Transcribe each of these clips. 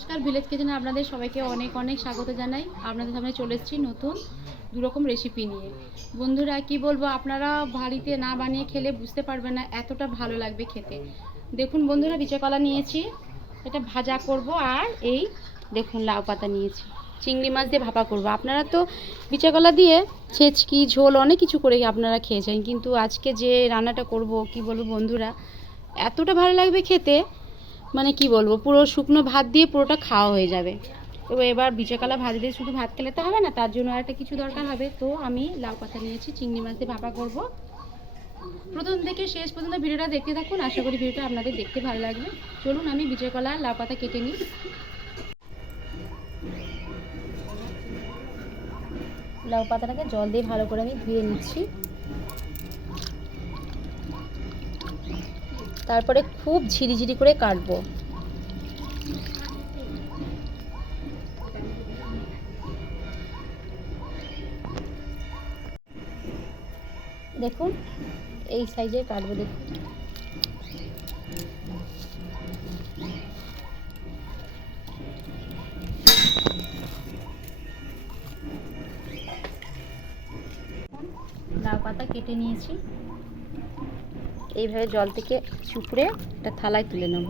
নমস্কার ভিলেজ কিচেনে আপনাদের সবাইকে অনেক অনেক স্বাগত জানাই। আপনাদের সামনে চলে এসেছি নতুন দুরকম রেসিপি নিয়ে। বন্ধুরা, কি বলব, আপনারা বাড়িতে না বানিয়ে খেলে বুঝতে পারবেন না এতটা ভালো লাগবে খেতে। দেখুন বন্ধুরা বিচে কলা নিয়েছি, এটা ভাজা করব আর এই দেখুন লাউ পাতা নিয়েছি। চিংড়ি মাছ দিয়ে ভাপা করব। আপনারা তো বিচে কলা দিয়ে ছেচকি, ঝোল অনেক কিছু করে আপনারা খেয়েছেন কিন্তু আজকে যে রান্নাটা করব, কি বলব বন্ধুরা, এতটা ভালো লাগবে খেতে মানে কি বলব, পুরো শুকনো ভাত দিয়ে পুরোটা খাওয়া হয়ে যাবে। তো এবার বিচেকলা ভাজি দিয়ে শুধু ভাত খেলে তো হবে না, তার জন্য আর একটা কিছু দরকার হবে। তো আমি লাউ পাতা নিয়েছি, চিংড়ি মাছ দিয়ে ভাপা করব। প্রথম থেকে শেষ পর্যন্ত ভিডিওটা দেখতে থাকুন, আশা করি ভিডিওটা আপনাদের দেখতে ভালো লাগবে। চলুন আমি বিচেকলা লাউ পাতা কেটে নিই। লাউ পাতাটাকে জল দিয়ে ভালো করে আমি ধুয়ে নিচ্ছি। তারপরে খুব ঝিরিঝিরি করে কাটবো। দেখুন এই সাইজে কাটবো দেখুন। লাউ পাতা কেটে নিয়েছি। এইভাবে জল থেকে চুপড়ে একটা থালায় তুলে নেব।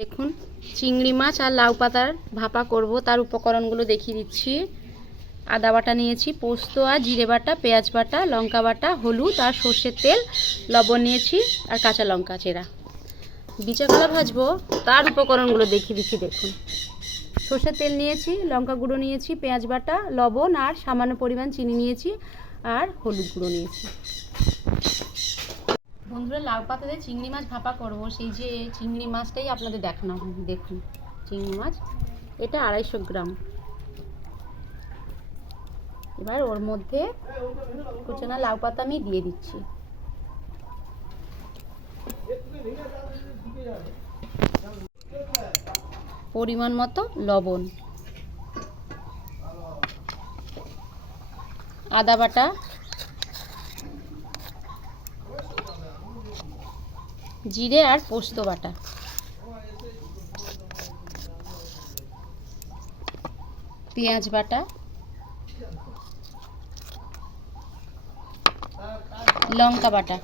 দেখুন, চিংড়ি মাছ আর লাউ পাতার ভাপা করব, তার উপকরণগুলো দেখিয়ে দিচ্ছি। আদা বাটা নিয়েছি, পোস্ত আর জিরে বাটা, পেঁয়াজ বাটা, লঙ্কা বাটা, হলুদ আর সর্ষের তেল, লবণ নিয়েছি, আর কাঁচা লঙ্কা, চেরা। বিচা কলা ভাজবো তার উপকরণগুলো দেখিয়ে দিচ্ছি দেখুন। সর্ষের তেল নিয়েছি লঙ্কা গুঁড়ো নিয়েছি পেঁয়াজ বাটা লবণ আর সামান্য পরিমাণ চিনি নিয়েছি আর হলুদ গুঁড়ো নিয়েছি। বন্ধুরা লাউ পাতা দিয়ে চিংড়ি মাছ ভাপা করব সেই যে চিংড়ি মাছটাই আপনাদের দেখানো দেখুন। চিংড়ি মাছ এটা আড়াইশো গ্রাম। এবার ওর মধ্যে কুচানা লাউ পাতা আমি দিয়ে দিচ্ছি। পরিমাণ মতো লবণ। আদা বাটা। জিরে আর পোস্ত বাটা। পেঁয়াজ বাটা। লঙ্কা বাটা।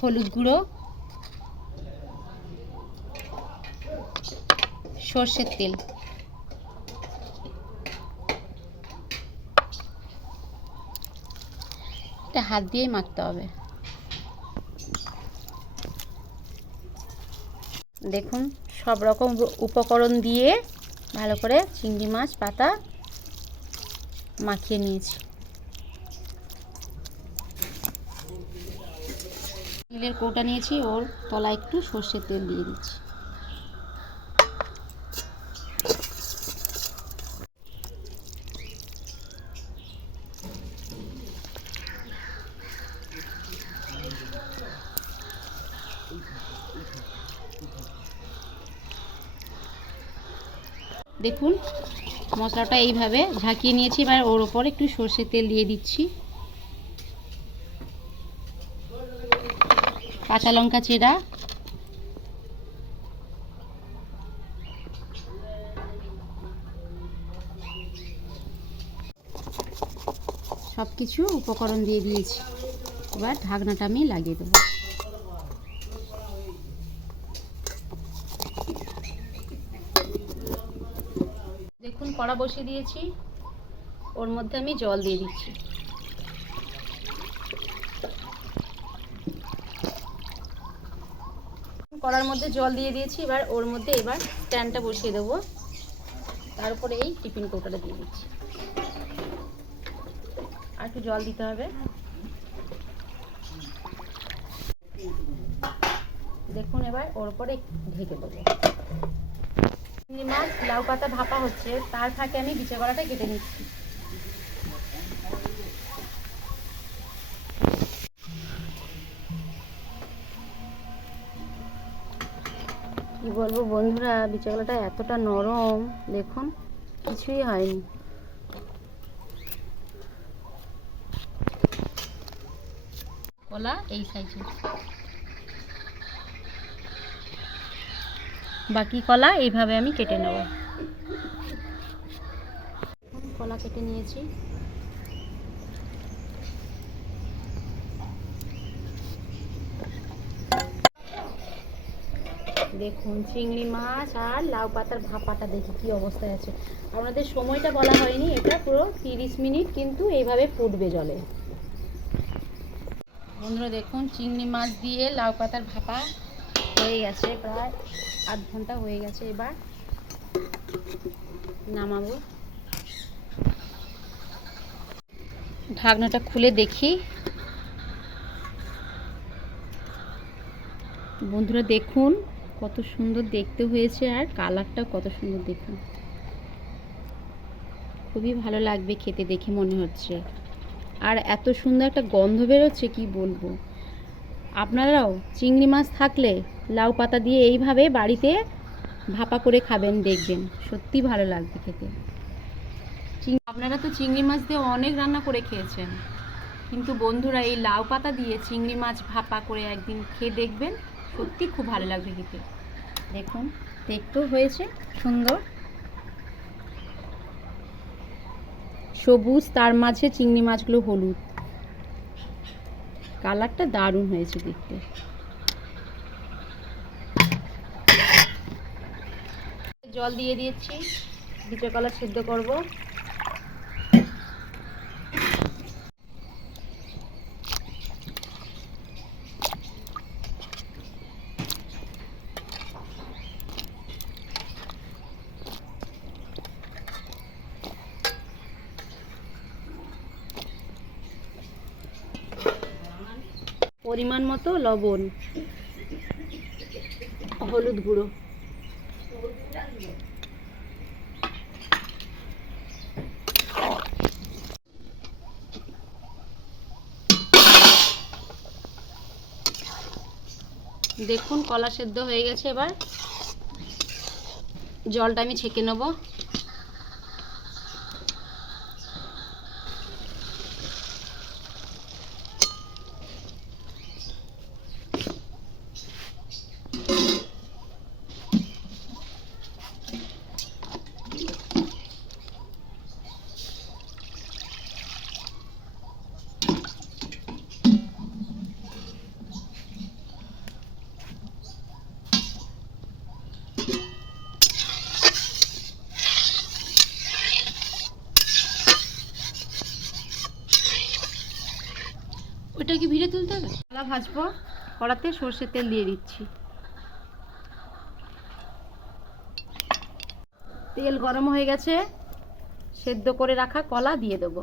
হলুদ গুঁড়ো, সর্ষের তেল। এটা হাত দিয়েই মাখতে হবে। দেখুন, সব রকম উপকরণ দিয়ে ভালো করে চিংড়ি মাছ, পাতা মাখিয়ে নিয়েছি। তেলের কৌটা নিয়েছি, ওর তলায় একটু সর্ষের তেল দিয়ে দিচ্ছি। দেখুন, মশলাটা এইভাবে ঝাঁকিয়ে নিয়েছি, এবার ওর ওপর একটু সর্ষের তেল দিয়ে দিচ্ছি। কাঁচা লঙ্কা চেরা। সব কিছু উপকরণ দিয়ে দিয়েছি। এবার ঢাকনাটা আমি লাগিয়ে দেবো। দেখুন, কড়া বসিয়ে দিয়েছি। ওর মধ্যে আমি জল দিয়ে দিচ্ছি। কড়ার মধ্যে জল দিয়ে দিয়েছি, এবার ওর মধ্যে এবার স্ট্যান্ডটা বসিয়ে দেবো। তারপরে এই টিফিন কৌটাটা দিয়ে দিচ্ছি। আর একটু জল দিতে হবে। দেখুন এবার ওর উপরে ঢেকে দেবো। চিংড়ি মাছ, লাউ পাতা ভাপা হচ্ছে, তার ফাঁকে আমি বিচে কড়াটা কেটে নিচ্ছি। বলব বন্ধুরা বিচকলাটা এতটা নরম দেখুন কিছুই হয়নি। কলা এই সাইজের বাকি কলা এইভাবে আমি কেটে নেব। কলা কেটে নিয়েছি। দেখুন, চিংড়ি মাছ আর লাউ পাতার ভাপাটা দেখি কি অবস্থায় আছে। আপনাদের সময়টা বলা হয়নি, এটা পুরো তিরিশ মিনিট কিন্তু এইভাবে ফুটবে জলে। বন্ধুরা দেখুন, চিংড়ি মাছ দিয়ে লাউ পাতার ভাপা হয়ে গেছে, প্রায় আধ ঘণ্টা হয়ে গেছে এবার। নামাবো। ঢাকনাটা খুলে দেখি। বন্ধুরা দেখুন কত সুন্দর দেখতে হয়েছে আর কালারটাও কত সুন্দর দেখুন। খুবই ভালো লাগবে খেতে দেখে মনে হচ্ছে। আর এত সুন্দর একটা গন্ধ বেরোচ্ছে, কি বলব? আপনারাও চিংড়ি মাছ থাকলে লাউ পাতা দিয়ে এইভাবে বাড়িতে ভাপা করে খাবেন, দেখবেন। সত্যি ভালো লাগবে খেতে। আপনারা তো চিংড়ি মাছ দিয়ে অনেক রান্না করে খেয়েছেন। কিন্তু বন্ধুরা, এই লাউ পাতা দিয়ে চিংড়ি মাছ ভাপা করে একদিন খেয়ে দেখবেন সত্যি খুব ভালো লাগবে খেতে। দেখুন, দেখতেও হয়েছে, সুন্দর। সবুজ, তার মাঝে চিংড়ি মাছগুলো হলুদ। কালারটা দারুণ হয়েছে দেখতে। জল দিয়ে দিয়েছি বিচে কলা সিদ্ধ করব। পরিমাণ মতো লবণ, হলুদ গুঁড়ো। দেখুন কলা সেদ্ধ হয়ে গেছে এবার। জলটা আমি ছেঁকে নেব ওটা কি ভিড়ে তুলতে হবে কলা ভাজবো, কড়াতে সর্ষের তেল দিয়ে দিচ্ছি। তেল গরম হয়ে গেছে, সেদ্ধ করে রাখা কলা দিয়ে দেবো।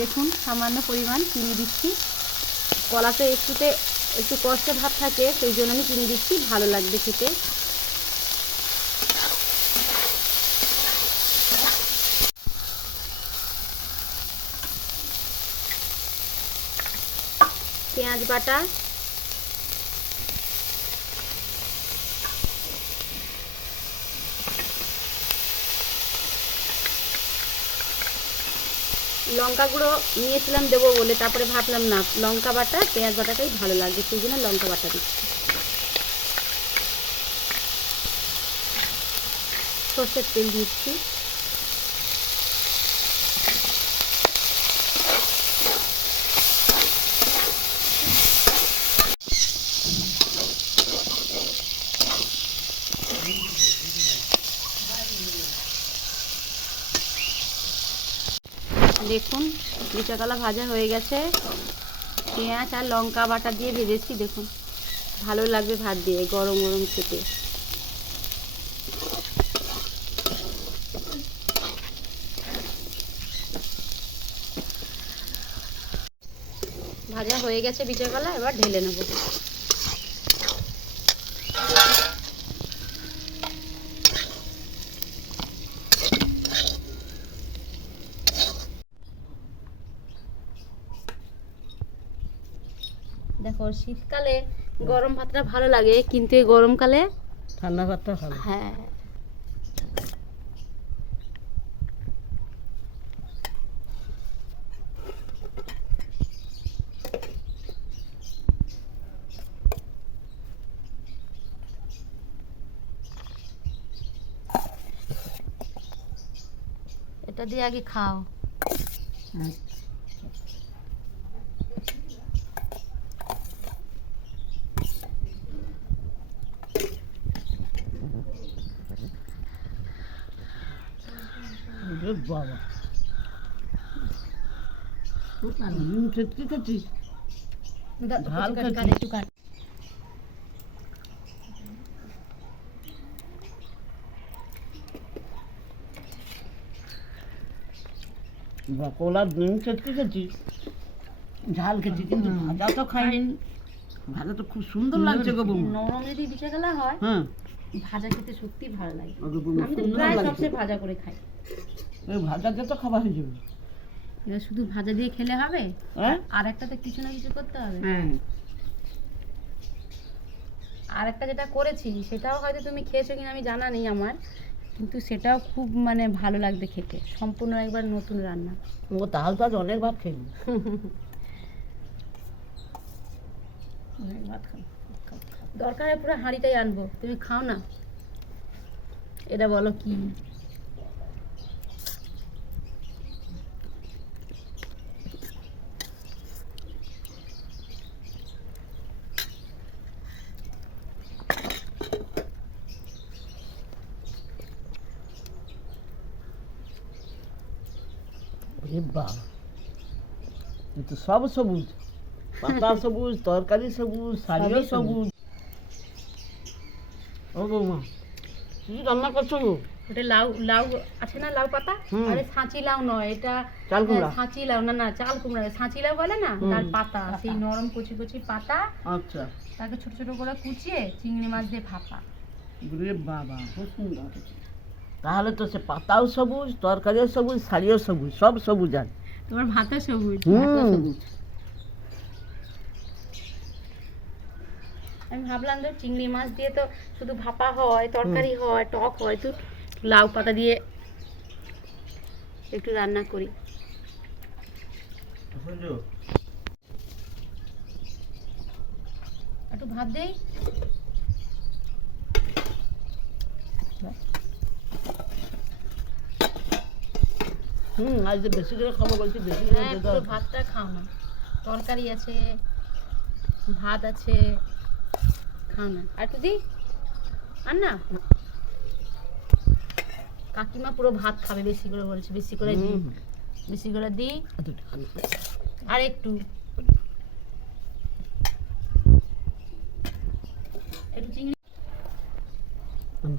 দেখুন, সামান্য পরিমাণ চিনি দিচ্ছি। কলাতে একটুতে একটু কষ্টে ভাব থাকে, সেই জন্য আমি চিনি দিচ্ছি, ভালো লাগবে খেতে। পেঁয়াজ বাটা লঙ্কা গুঁড়ো নিয়েছিলাম দেবো বলে, তারপরে ভাবলাম না, লঙ্কা বাটা, পেঁয়াজ বাটাটাই ভালো লাগবে, সেই জন্য লঙ্কা বাটা দিচ্ছি। সর্ষের তেল দিচ্ছি। দেখুন লিচাকলা ভাজা হয়ে গেছে। পেঁয়াজ আর লঙ্কা বাটা দিয়ে ভেজেছি, দেখুন। ভালো লাগবে ভাত দিয়ে, গরম গরম খেতে। ভাজা হয়ে গেছে বিচের কলা এবার ঢেলে নেব। দেখো শীতকালে গরম ভাতটা ভালো লাগে কিন্তু এই গরমকালে ঠান্ডা ভাতটা ভালো। হ্যাঁ। এটা দিয়ে আগে খাও। ওরে বাবা নুন চেটকি খেয়েছিস ঝাল? একটু কাট। খেয়েছি কিন্তু ভাজা তো খাইনি। ভাজা তো খুব সুন্দর লাগছে গো বৌমা। নরম যদি গেলা হয় হ্যাঁ। ভাজা খেতে সত্যি ভালো লাগে। আমি তো প্রায় সবচেয়ে ভাজা করে খাই। ওই ভাজা দিয়ে তো খাবার হয়ে যাবে। এবার শুধু ভাজা দিয়ে খেলে হবে? হ্যাঁ? আর একটাতে কিছু না কিছু করতে হবে? হ্যাঁ। আর একটা যেটা করেছি সেটাও হয়তো তুমি খেয়েছো কিনা আমি জানা নেই আমার কিন্তু সেটাও খুব মানে ভালো লাগবে খেতে। সম্পূর্ণ একবার নতুন রান্না। ও তাহলে তো আজ অনেক ভাত খেলি অনেক ভাত খাও দরকার হয় পুরো হাঁড়িটাই আনব। তুমি খাও না। এটা বলো কি? বাবা এ সব সবুজ পাতা সবুজ তরকারি সবুজ শাড়িও সবুজ। ও বৌমা কি রান্না করছ ওটা লাউ লাউ আছে না লাউ পাতা? আরে সাঁচি লাউ নয় এটা চাল কুমড়া? সাঁচি লাউ না না চাল কুমড়া সাঁচি লাউ বলে না? তার পাতা সেই নরম কচি কচি পাতা। আচ্ছা। তাকে ছোট ছোট করে কুচিয়ে চিংড়ি মাছ দিয়ে ভাপা। বাবা খুব সুন্দর। তাহলে তো সে পাতাও সবুজ তরকারিও সবুজ শাড়িও সবুজ সব সবুজ আর তোমার ভাতা সবুজ আমি ভাবলাম যে চিংড়ি মাছ দিয়ে তো শুধু ভাপা হয় তরকারি হয় টক হয় তো লাউ পাতা দিয়ে একটু রান্না করি। একটু ভাত দেই। হুম আজ বেশি করে খাব বলছি বেশি করে হ্যাঁ পুরো ভাতটা খাও না। তরকারি আছে ভাত আছে খাও না। আর একটু দিই আর না কাকিমা পুরো ভাত খাবে বেশি করে বলছে বেশি করে দিই। বেশি করে দিই। আর একটু চিংড়ি হুম।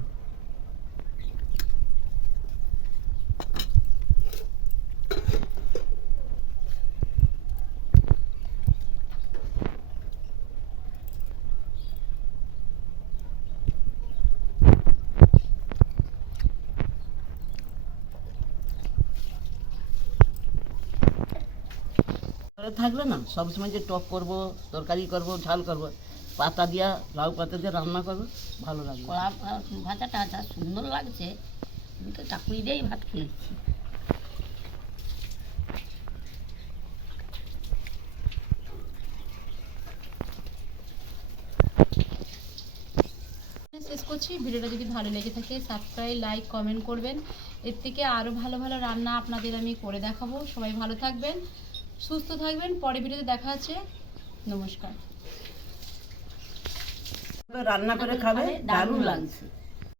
ঘরে থাকলে না। সবসময় যে টক করব তরকারি করব ঝাল করব পাতা দিয়া লাউ পাতা দিয়ে রান্না করব ভালো লাগবে। কড়া ভাজাটা যা সুন্দর লাগছে আমি তো চাকুরি দিয়েই ভাত খেয়েছি। শেষ করছি। ভিডিওটা যদি ভালো লেগে থাকে সাবস্ক্রাইব লাইক কমেন্ট করবেন। এর থেকে আরও ভালো ভালো রান্না আপনাদের আমি করে দেখাবো। সবাই ভালো থাকবেন। সুস্থ থাকবেন। পরে ভিডিওতে দেখা আছে নমস্কার। রান্না করে খাবে দারুণ লাগছে। লাগছে।